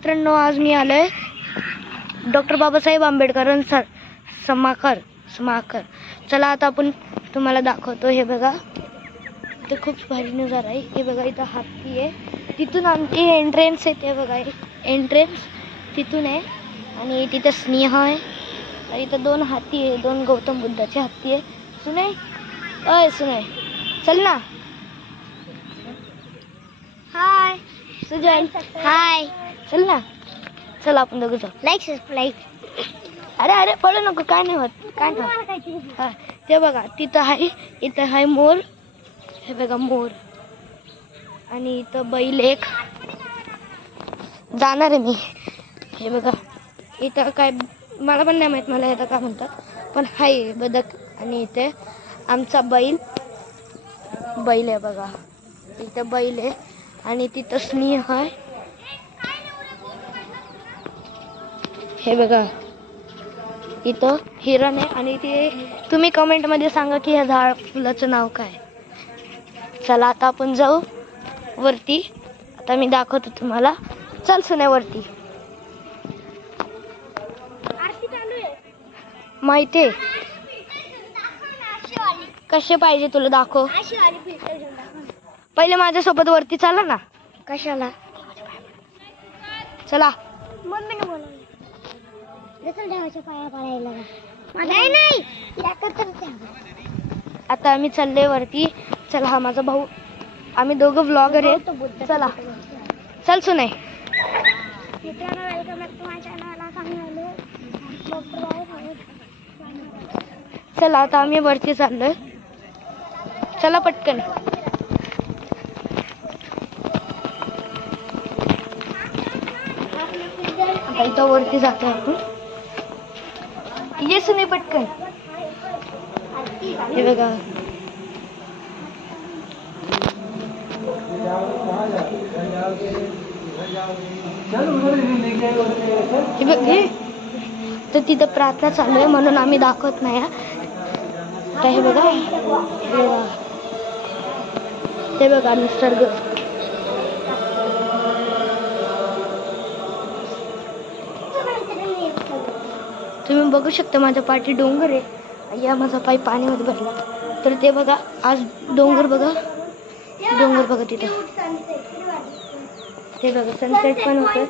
मित्रांनो, आज मी आलोय डॉक्टर बाबासाहेब आंबेडकर समाकर. चला आता आपण तुम्हाला दाखवतो. हे बघा, ते खूप भारी नजारा आहे. हे बघा, इथं हत्ती आहे. तिथून आमची एंट्रन्स आहे. ते बघा, एंट्रन्स तिथून आहे. आणि तिथं स्नेह आहे. आणि इथं 2 हत्ती आहे, 2 गौतम बुद्धाचे हत्ती आहे. सुने, अय सुने, चल ना. हाय सुजन, हाय, चल ना. चल आपण दोघं जाऊ. लाईक. अरे पळू नको, काय नाही होत, काय नाही. हा, ते बघा, तिथं आहे. इथं आहे मोर. हे बघा मोर. आणि इथं बैल एक जाणार आहे मी. हे बघा, इथं काय मला पण नाही माहित, मला इथं काय म्हणतात, पण हाय बदक. आणि इथे आमचा बैल आहे बघा. इथं बैल आहे. आणि तिथं स्नेह आहे. हे बघा, इथं हिरण आहे. आणि ते तुम्ही कमेंट मध्ये सांगा की ह्या झाड फुलाचं नाव काय. चला आता आपण जाऊ वरती. आता मी दाखवतो तुम्हाला. चल सुन्यावरती. माहितीये कसे पाहिजे तुला दाखव. पहिले माझ्यासोबत वरती चला ना. कशाला? चला. मम्मीने बोलवलं. देवाच्या पाया पडायला. नाही. आता आम्ही चाललोय वरती. चला, हा माझा भाऊ. आम्ही दोघं व्लॉगर आहेत. चला, चल सुने. मित्रांनो, welcome back to my channel. चला आता आम्ही वरती चाललोय. चला पटकन. आता इथं वरती जातो आपण. ये सुने पटकन. हे बघा, हे बघ, हे तर तिथं प्रार्थना चालू आहे म्हणून आम्ही दाखवत नाही. हे बघा, ते बघा निसर्ग. तुम्ही बघू शकता माझ्या पाठी डोंगर आहे. या माझा पाय पाण्यामध्ये भरला. तर ते बघा, आज डोंगर बघा तिथं. ते बघा, सनसेट पण होतं.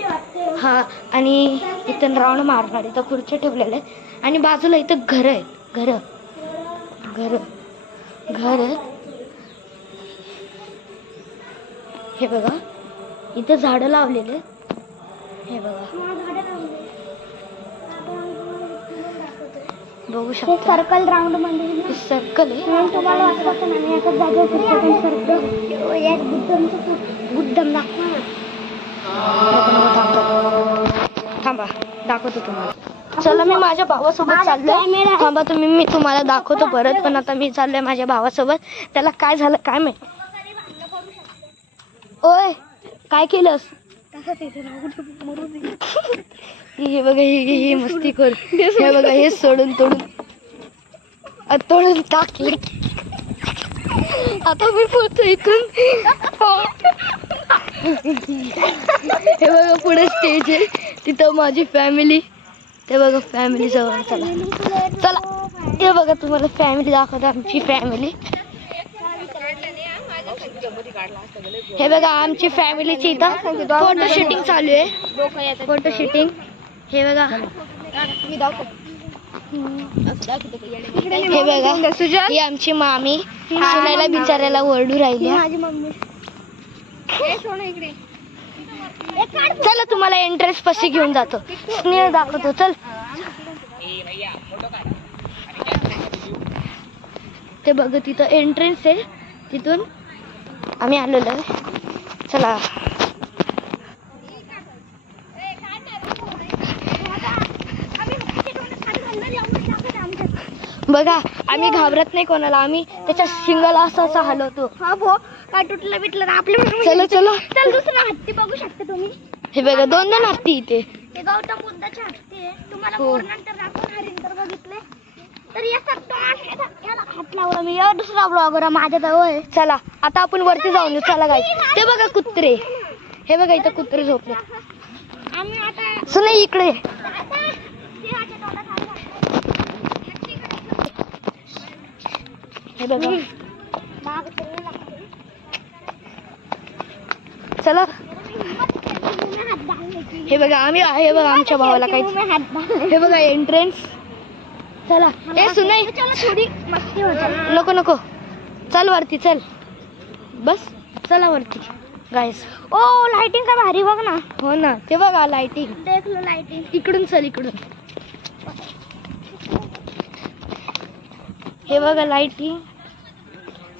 हा, आणि इथं राऊंड मारणार. इथं खुर्च्या ठेवलेल्या आहेत. आणि बाजूला इथं घर आहेत. घर हे बघा, इथं झाडं लावलेले. हे बघा, बघू शकता. सर्कल राऊंड मध्ये सर्कल आहे. तुम्हाला वाटतं ना एका जागेवर सर्कल एक बुद्धम थांबा, दाखवतो तुम्हाला. चला, मी माझ्या भावासोबत चाललोय. थांबा तुम्ही, मी तुम्हाला दाखवतो परत. पण आता मी चाललोय माझ्या भावासोबत. त्याला काय झालं काय माहित. ओय, काय केलंस? हे बघा, ही मस्ती कर. हे बघा, हे सोडून तोडून टाकले. आता मी पोहतो इथून. हे बघा, पुढे स्टेज आहे. तिथं माझी फॅमिली. ते बघा, फॅमिली जवळ. चला. हे बघा, तुम्हाला फॅमिली दाखवतो. आमची फॅमिली. हे बघा, आमची फॅमिलीची इथं फोटो शूटिंग चालू आहे. Photo shooting. हे बघा, हे बघा, ही आमची मामी. सुनायला बिचारायला ओरडू राहिली. माझी मम्मी. चला, तुम्हाला एंट्रन्स पाशी घेऊन जातो. स्नेह दाखवतो. चल. ते बघ, तिथं एंट्रन्स आहे. तिथून आम्ही आलेलो आहे. चला. बघा, आम्ही घाबरत नाही कोणाला. आम्ही त्याच्या शिंगाला असं हलवतो. हा भो, काय तुटलं बिटलं ना आपल्या. चला. चल, दुसरा हत्ती बघू शकता तुम्ही. हे बघा, 2 हत्ती इथे. हे गौतम बुद्धाचे हत्ती आहे. तुम्हाला नंतर दाखवून हरिण तर बघितले. तर याला हात लावला मी. दुसरा ब्लॉगर माझ्या जवळ आहे. चला, आता आपण वरती जाऊन येऊ. चला गाईस. ते बघा कुत्रे. हे बघा, इथं कुत्रे झोपले. सुने इकडे. हे बघा, चला. हे बघा आम्ही आहे बघा आमच्या भावाला काही. हे बघा एंट्रन्स. चला. हे सुनाई थोडी मस्ती होती. नको नको, चल वरती चल. बस चला वरती गाईस. ओ लाइटिंग का भारी बघ ना. हो ना, ते बघा लाइटिंग. देख लो लाइटिंग. इकडून चल, इकडून. हे बघा लाइटिंग.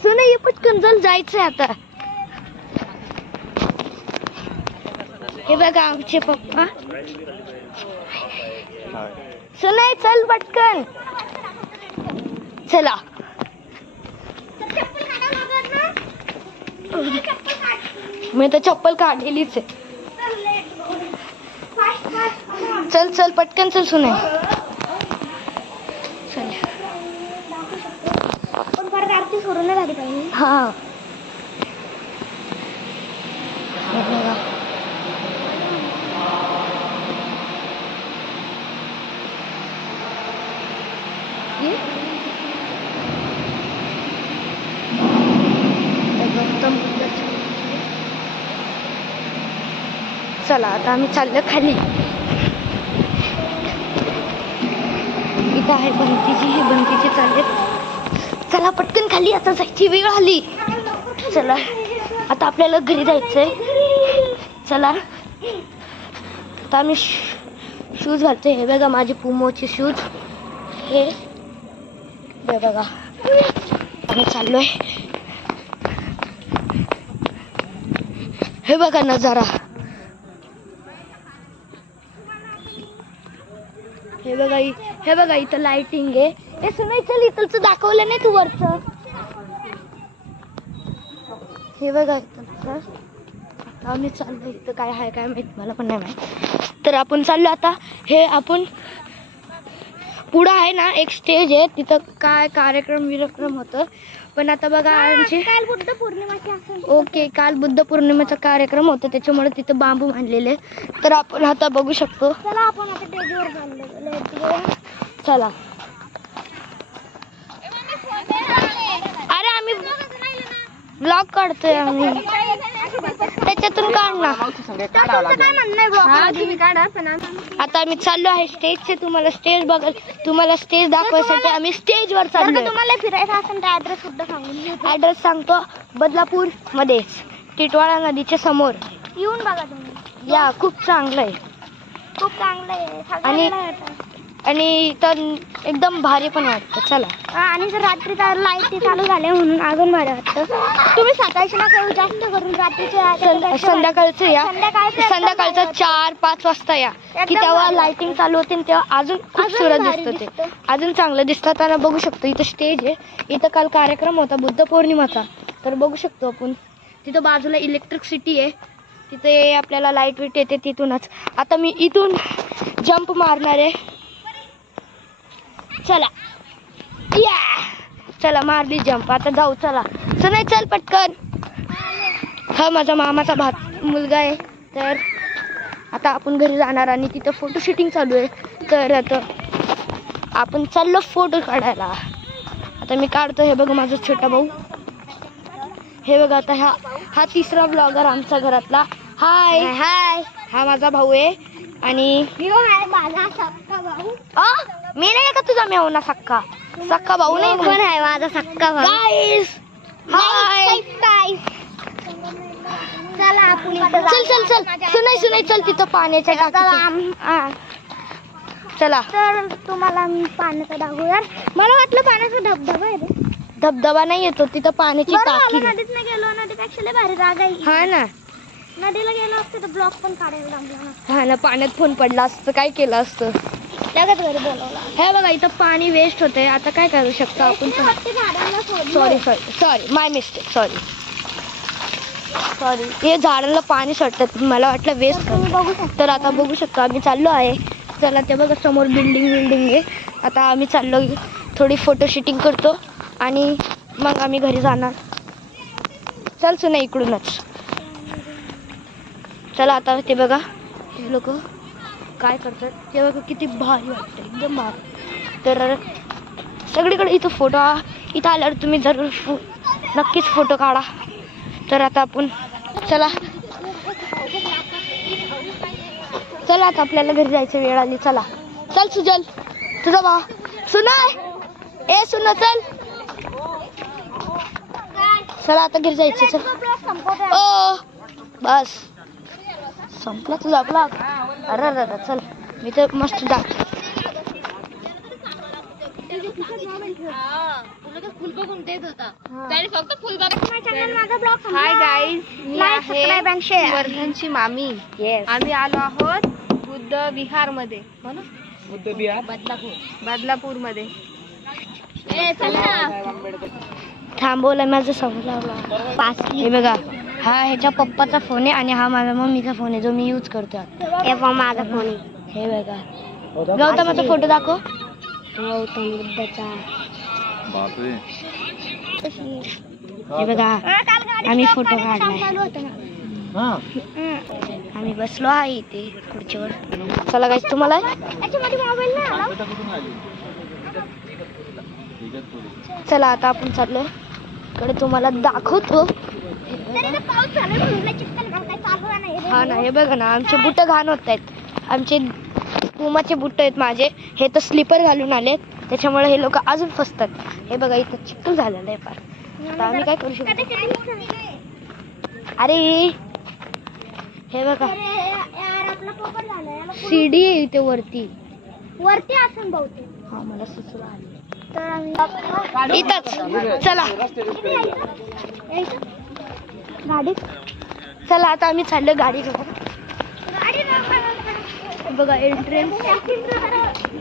सुनाई पटकन चल, जायचंय आता. हे बघा आमचे पप्पा. सुनाई चल पटकन. चला. मी तर चप्पल काढलेलीच आहे. चल चल पटकन चल सुनाई. चल. हा. चला आता आम्ही चाललो खाली. इथं आहे बंतीची. हे बंतीची चालले. चला पटकन खाली, आता जायची वेळ आली. चला आता आपल्याला घरी जायचंय. चला आता आम्ही शूज घालतोय. हे बघा माझे पुमोचे शूज. हे बघा आम्ही चाललोय. हे बघा नजारा. हे बघा इथं लाइटिंग आहे. हे सुनाई चल, इथलचं दाखवलं नाही तू वरचं. हे बघा इथं. आम्ही चाललो. इथं काय आहे काय माहित, मला पण नाही माहित. तर आपण चाललो आता. हे आपण पुढं आहे ना एक स्टेज आहे, तिथं काय कार्यक्रम होतं. पण आता बघा आमची काल बुद्ध पौर्णिमाची. ओके, काल बुद्ध पौर्णिमेचा कार्यक्रम होता, त्याच्यामुळे तिथं बांबू मांडलेले. तर आपण आता बघू शकतो. चला आपण आता स्टेजवर चाललो. चला. अरे आम्ही ब्लॉग काढतोय आम्ही, त्याच्यातून काढ ना. आता आम्ही चाललो आहे स्टेजचे. तुम्हाला स्टेज दाखवायसाठी आम्ही स्टेजवर चाललो. तुम्हाला फिरायचं असेल तर ऍड्रेस सुद्धा सांगून. ऍड्रेस सांगतो, बदलापूर मध्ये टिटवाळा नदीच्या समोर. येऊन बघा तुम्ही. या खूप चांगलं आहे, खूप चांगलं आहे. आणि तर एकदम भारी पण वाटतं. चला. आणि जर रात्री लाईट चालू झाले म्हणून अजून भारी वाटतं. तुम्ही सकाळची ना करू, जास्त करून रात्रीचे संध्याकाळचं या. संध्याकाळचं 4-5 वाजता या, की तेव्हा लाइटिंग चालू होते, तेव्हा अजून खूप सुरत दिसतं. ते अजून चांगलं दिसतं. त्यांना बघू शकतो इथं स्टेज आहे. इथं काल कार्यक्रम होता बुद्ध पौर्णिमाचा, तर बघू शकतो आपण. तिथं बाजूला इलेक्ट्रिसिटी आहे, तिथे आपल्याला लाईट वेट येते तिथूनच. आता मी इथून जंप मारणार आहे. चला या. चला मारली जंप. आता जाऊ. चला नाही चल पटकन. हा माझा मामाचा मुलगा आहे. तर आता आपण घरी जाणार आणि तिथं फोटो शूटिंग चालू आहे. तर आता आपण चाललो फोटो काढायला. आता मी काढतो. हे बघा माझा छोटा भाऊ. हे बघा आता हा तिसरा ब्लॉगर आमच्या घरातला. हाय हाय. हा माझा भाऊ आहे. आणि माझा सक्का भाऊ. मी नाही का तुझा मेवना सक्का भाऊ नाही. कोण आहे माझा सक्का भाऊ? गाईस हाय. चला आपण चल सुनाई चल तिथं पाण्याच्या टाकीत. चला. तर तुम्हाला मी पाण्याचा दाखवूया. मला वाटलं पाण्याचा धबधबा आहे रे. धबधबा नाही येतो तिथं, पाण्याची टाकी. नदीत नाही गेलो. नदीत ऍक्च्युली भारी जागा आहे. हा ना, नदीला गेलो असतं तर ब्लॉग पण काढायला लागला. हा ना, पाण्यात फोन पडला असतं काय केलं असतं. लगेच घरी बोलवलं. हे बघा इथं पाणी वेस्ट होतंय. आता काय करू शकतो आपण. सॉरी माय मिस्टेक. सॉरी हे झाडांना पाणी सोडतात, मला वाटलं वेस्ट. तर आता बघू शकतो आम्ही चाललो आहे. चला ते बघा समोर बिल्डिंग आहे. आता आम्ही चाललो, थोडी फोटो शूटिंग करतो आणि मग आम्ही घरी जाणार. चल सुना इकडूनच. चला आता ते बघा हे लोक काय करतात ते बघा, किती भारी वाटतं, एकदम भारी. तर सगळीकडे इथं फोटो, इथं आल्यावर तुम्ही जरूर नक्कीच फोटो काढा. तर आता आपण चला आता आपल्याला घरी जायचं वेळ आली. चला चल सुजल, तुझा भाऊ सुना, ए सुना चल, चला आता घरी जायचं. चल ओ बस संपला तुझा ब्लॉग. अरे चल, मी तर मस्त जा. हाय गाईज, मी आहे वर्धनची मामी. आम्ही आलो आहोत बुद्ध विहार मध्ये, बदलापूर मध्ये. थांबवलं माझं समजला. हे बघा, हा ह्याच्या पप्पाचा फोन आहे आणि हा माझा मम्मीचा फोन आहे जो मी यूज करतो. हे माझा फोन आहे. हे बघा, गौतमाचा फोटो दाखव. गौतम बुद्धाचा. हे बघा, आम्ही फोटो काढलाय. आम्ही बसलो आहे इथे खुर्चीवर. चला गाईस, तुम्हाला चला आता आपण चाललो कडे, तुम्हाला दाखवतो. हा ना, हे बघा ना, आमचे बुट घाण होत आहेत. आमचे पुमाचे बुट आहेत माझे, हे तर स्लीपर घालून आलेत, त्याच्यामुळे हे लोक अजून फसतात. हे बघा, इथं चिखल झालेलं आहे फार. आता आम्ही काय करू शकतो. अरे हे बघा, सीडी आहे इथे वरती असून बहुतेक. हा मला सुचलं आली. तर आम्ही इथंच. चला गाडी, चला आता आम्ही चाललो गाडी घेऊन. बघा एंट्रन्स,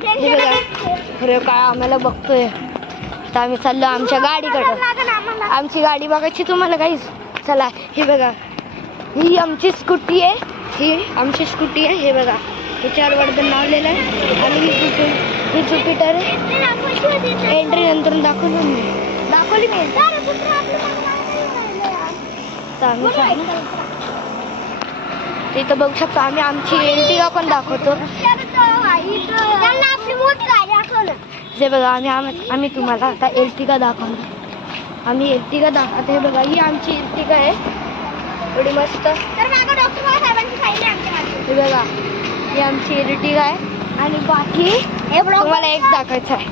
हे बघा खरं काय आम्हाला बघतोय. आता आम्ही चाललो आमच्या गाडीकडं. आमची गाडी बघायची तुम्हाला काहीच. चला हे बघा, ही आमची स्कूटी आहे, ही आमची स्कूटी आहे. हे बघा, ह्याच्यावर वर्धन लावलेलं आहे आणि ही ज्युपिटर आहे. एंट्री नंतर दाखवली मी. तिथं बघू शकतो आम्ही आमची एर्टिगा पण दाखवतो. हे बघा, आम्ही तुम्हाला आता एर्टिगा दाखवतो. आम्ही एर्टिगा दाखवतो. हे बघा, ही आमची एर्टिगा आहे, एवढी मस्त. हे बघा, ही आमची एर्टिगा आहे. आणि बाकी तुम्हाला एक दाखवायचं आहे.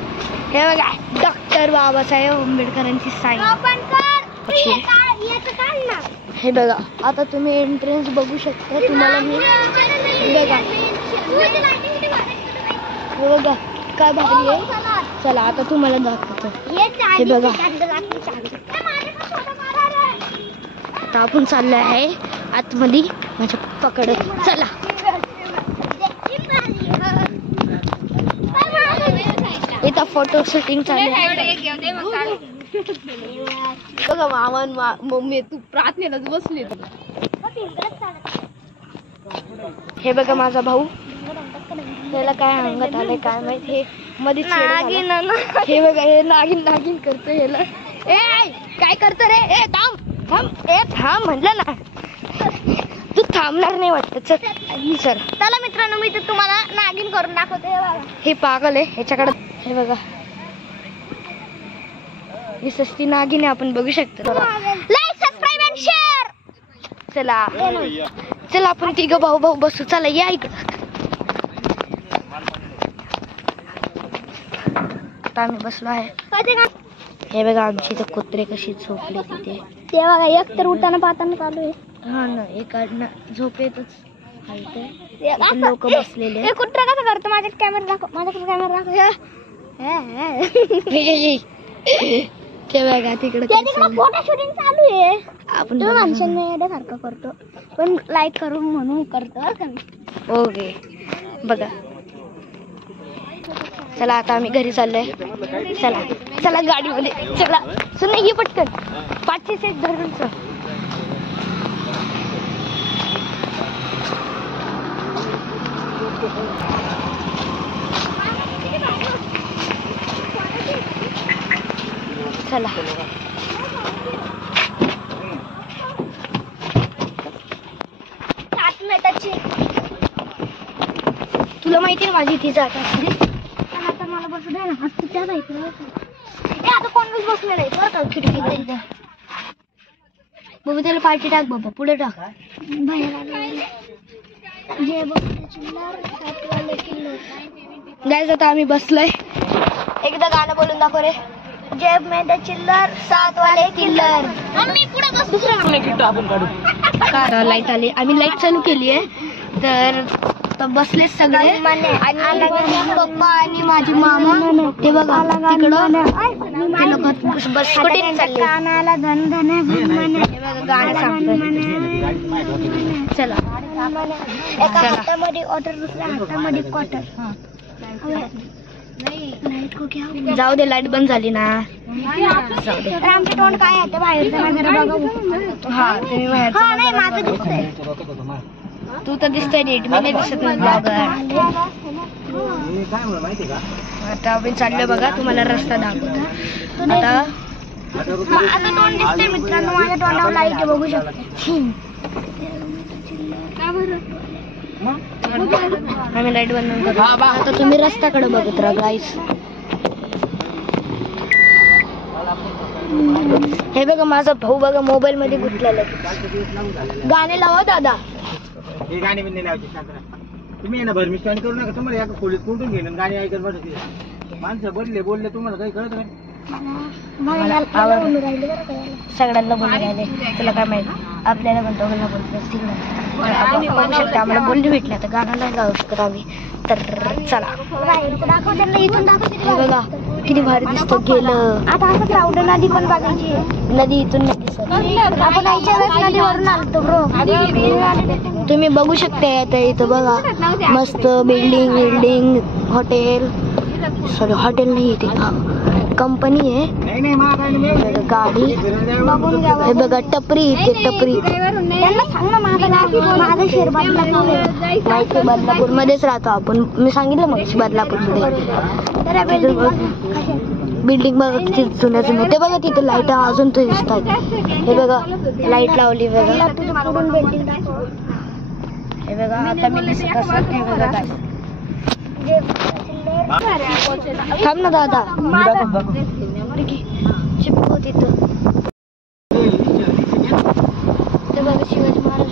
हे बघा, डॉक्टर बाबासाहेब आंबेडकरांची साईन. हे बघा, आता तुम्ही एंट्रन्स बघू शकता. तुम्हाला मी हे बघा काय भारी आहे. चला आता तुम्हाला दाखवतो. हे बघा, आता आपण चाललो आहे आतमध्ये माझ्या पप्पाकडे. चला इथं फोटो शूटिंग चालू आहे. बघा मामा मम्मी तू प्रार्थनेलाच बसली. हे बघा माझा भाऊ, त्याला काय अंगात आलंय काय माहित. हे मध्ये हे बघा, हे नागिन करतो. ह्याला ए काय करतो रे, ए थांब म्हटलं ना, तू थांबणार नाही वाटत. चल चला मित्रांनो, मी तर तुम्हाला नागिन करून दाखवते. हे पागल आहे, ह्याच्याकडे हे बघा, ही सस्ती नागिन आहे, आपण बघू शकतो. Like, subscribe and share. चला आपण तिघं भाऊ बसू. चला या इकडं. आता आम्ही बसलो आहे. हे बघा, आमची इथं कुत्रे कशी झोपले तिथे. ते बघा, एक तर उठाना पाहताना चालू आहे. हा ना, एकाडनं झोपेतच लोक बसलेले. कुत्रा कसं करतो, माझ्या कॅमेरा दाखव. ते बघा तिकडे फोटो शूटिंग चालू आहे. आपण माणसांना सारखं करतो, पण लाईक करून म्हणून करतो. ओके बघा, चला आता आम्ही घरी चाललोय. चला गाडीमध्ये. चला सुना, ये पटकन 500 सेट धरून. चला तुला माहिती आहे माझी ती जागा आता मला बसू दे ना. त्या जायचं आता कोणच बसले नाही बरं का खिडकीत. बाबा त्याला पार्टी टाक बाबा पुढे टाक. गाईज आता आम्ही बसलोय. एकदा गाणं बोलून दाखव रे. जेब में द चिल्लर 7 वाले किल्लर. दुसरं लाईट आली. आम्ही लाईट चालू केली आहे तर बसले सगळे. पप्पा आणि माझे मामा ते बघा तिकडं बस कुठे चालले. गाणं सांगतो चला. एका हातामध्ये ऑर्डर दुसऱ्या हातामध्ये क्वार्टर. जाऊ दे लाईट बंद झाली ना. जाऊ दे. आमचं तोंड काय आहे बाहेर जरा बघा. हा तुम्ही बाहेर माझं दिसतंय. तू तर दिसतोय नीट मी नाही दिसत नाही ब्लॉगर. आता आपण चाललोय बघा तुम्हाला रस्ता दाखवतो. आता तोंड दिसतंय मित्रांनो. माझ्या तोंडावर लाईट बघू शकतो. आम्ही लाईट बंद करू. आता तुम्ही रस्त्याकडे बघत राहा गाईस. हे बघा माझा भाऊ बघा मोबाईल मध्ये गुंतलेला. गाणे लावा दादा. हे गाणे बिन्ने लावायचे शांतरा. तुम्ही ना भरमिस्टॅन करू नका. तुम्हाला एका खोलीत कुठून घेऊन गाणी ऐकत बसते. माणसं बोलले तुम्हाला काही कळत नाही. सगळ्यांना बोलून राहिले. तुला काय माहिती आपल्याला पण दोघांना बोलतो तिकडे आपण बघू शकतो. आम्हाला बोलली भेटली आता गाणं नाही गाऊ शकत आम्ही. तर चला हे बघा किती भारी दिसतो. गेलं आता असं क्राऊड. नदी पण बघायची. नदी इथून नाही दिसत. आपण आईच्या वेळेस नदीवरून आलतो ब्रो. तुम्ही बघू शकता आता इथं बघा मस्त बिल्डिंग हॉटेल. सॉरी हॉटेल नाही इथे कंपनी आहे. गाडी हे बघा टपरी. इथे टपरी माहिती बदलापूर मध्येच राहतो आपण. मी सांगितलं मग बदलापूर मध्ये. बिल्डिंग बघा किती जुन्या जुन्या. ते बघा तिथे लाईट अजून ते दिसतात. हे बघा लाईट लावली बघा. हे बघा आता मी दिसत असत. हे बघा थांब ना दादा. चिपको तिथं. ते बघा शिवाजी महाराज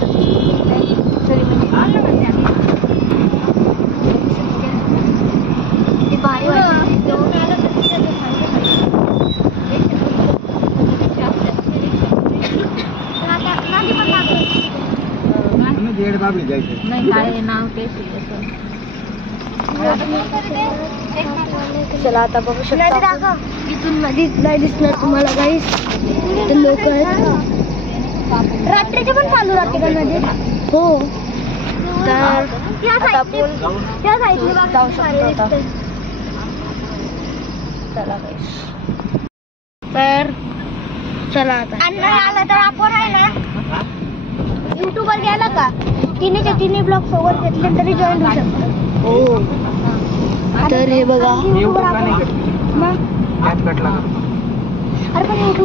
किती भारी चला आता बघू शकता. इथून नदी नाही दिसणार तुम्हाला गाईस. इथे लोक आहेत. रात्रीचे पण चालू राहते का नदी. हो तर जाऊ शकतो आता. चला गाईस तर चला आता. आला तर आपण आहे ना युट्यूबवर गेला का तिन्ही ब्लॉग सोबत घेतले तरी जॉईन होऊ शकतो. हो तर हे बघा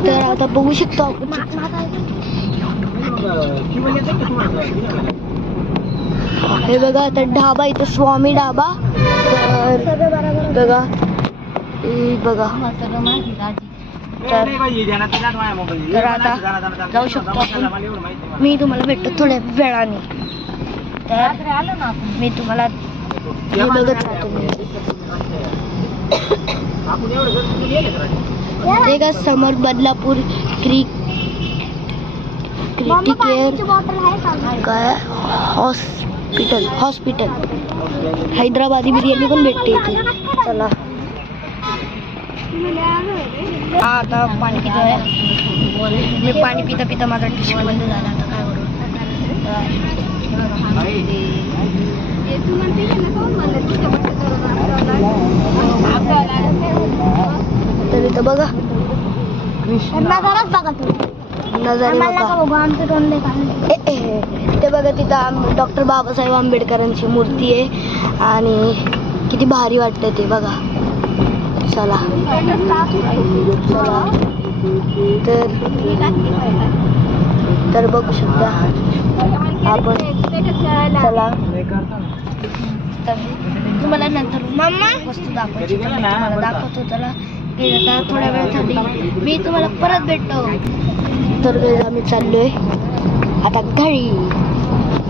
तर आता बघू शकतो आपण. हे बघा आता ढाबा इथं स्वामी ढाबा. तर बघा बघा तर आता जाऊ शकतो आपण. मी तुम्हाला भेटतो थोड्या वेळाने. तर मी तुम्हाला हे बघत राहतो. ते का समोर बदलापूर क्रिटिकेअर काय हॉस्पिटल हैदराबादी बिर्याणी पण भेटते इथे. चला आता पाणी पितोय. मी पाणी पिता पिता माझा टी-शर्ट बंद झाला. आता काय करू. तर इथं बघा नजाराच बघा. नजारे बघा. ते बघा तिथं डॉक्टर बाबासाहेब आंबेडकरांची मूर्ती आहे आणि किती भारी वाटतं ते बघा. चला चला तर बघू शकता आपण. चला तर तुम्हाला नंतर वस्तू दाखवायची तर मी तुम्हाला दाखवतो. त्याला आता थोड्या वेळासाठी मी तुम्हाला परत भेटतो. तर guys, आम्ही चाललोय आता घरी.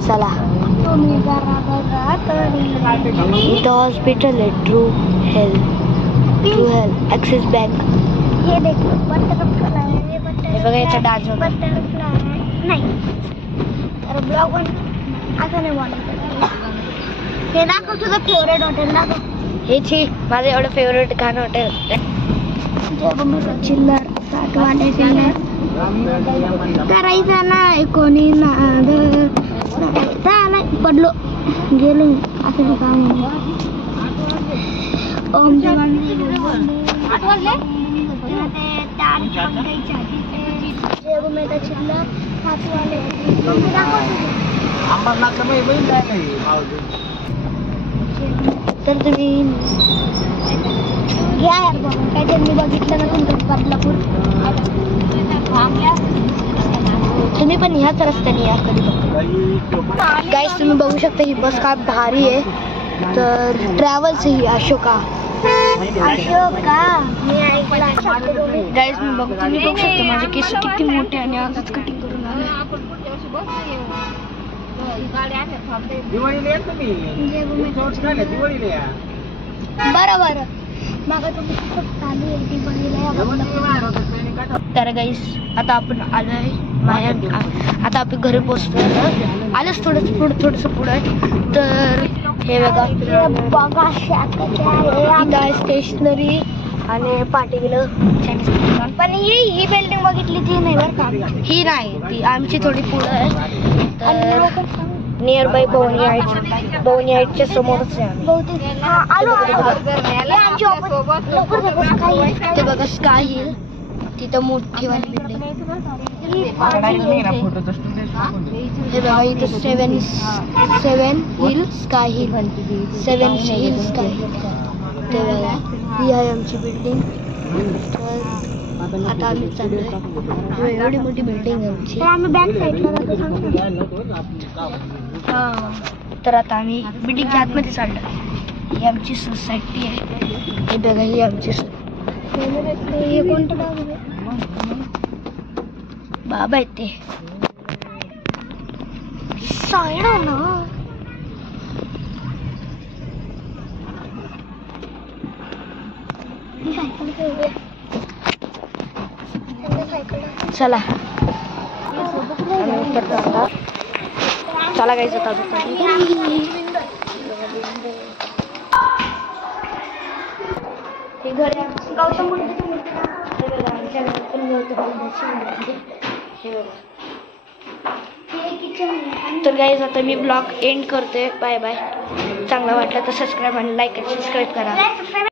चला. इथं हॉस्पिटल आहे. True health axis bank. हे बघा याचा डान्स होता. नाही तर ब्लॉग असं नाही बोलायचं. हे दाखव तुझं फेवरेट हॉटेल दाखव. हे छी माझं एवढं फेवरेट खाणं हॉटेल. चिल्लर साठवाले चिल्लर करायचं नाही कोणी नाद नाही पडलो गेलो असं काम. ओम चिल्लर साठवाले तर तुम्ही घ्या यार बघ काय त्यांनी बघितलं ना तुमचं बदलापूर. तुम्ही पण ह्याच रस्त्याने या कधी बघ. गाईस तुम्ही बघू शकता ही बस काय भारी आहे. तर ट्रॅव्हल्स ही अशोका. गाईस तुम्ही बघू शकता माझे केस किती मोठे आणि आजच कटिंग करून आले. बरं तर गाईस आता आपण आलोय आता आपण घरी पोहोचतोय. आलंच थोडंसं पुढं. तर हे बघा इथं आहे स्टेशनरी आणि पाटील पण ही बिल्डिंग बघितली ती नाही बरं का. ही नाही ती आमची थोडी पुढं आहे. तर नियर बाय भवनी हाईटच्या समोरच आहे. ते बघा स्काय हिल तिथं मोठी वाली बिल्डिंग. हे बघा इथं seven hill sky hill. Seven hill sky hill. ते बघा ही आहे आमची बिल्डिंग. तर आता आम्ही चाललोय. एवढी मोठी बिल्डिंग आहे आमची. आम्ही बॅक साईडला हां. तर आता आम्ही बिल्डिंगच्या आतमध्ये चाललो. ही आमची सोसायटी आहे. हे बघा ही आमची हे कोणतं बाबा आहेत ते साईड ना. चला चला गायचं हे घर गौतम बुद्धाची मूर्ती. हे बघा आमच्या घरात पण गौतम बुद्धाची मूर्ती. हे बघा. तर गाईज आता मी ब्लॉग एंड करतोय. Bye bye. चांगला वाटलं तर सबस्क्राईब आणि लाईक आणि सबस्क्राईब करा.